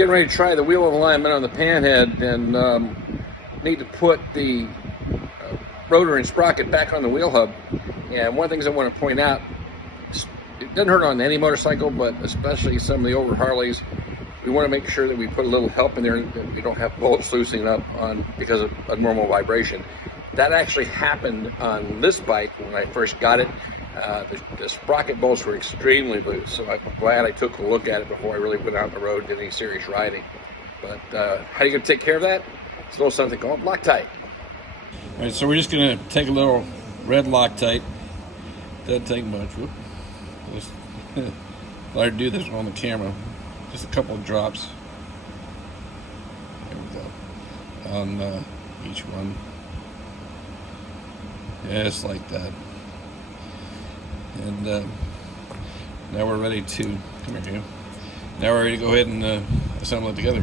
getting ready to try the wheel alignment on the Panhead, and need to put the rotor and sprocket back on the wheel hub. And one of the things I want to point out, it doesn't hurt on any motorcycle, but especially some of the over Harleys, we want to make sure that we put a little help in there, that we don't have bolts loosening up on because of a normal vibration. That actually happened on this bike when I first got it. The sprocket bolts were extremely loose, so I'm glad I took a look at it before I really went out on the road and did any serious riding. But how are you going to take care of that? It's a little something called Loctite. All right, so we're just going to take a little red Loctite. Doesn't take much. Whoop. Just thought I'd do this on the camera. Just a couple of drops. There we go. On each one. Just like that. And now we're ready to, come here, now we're ready to go ahead and assemble it together.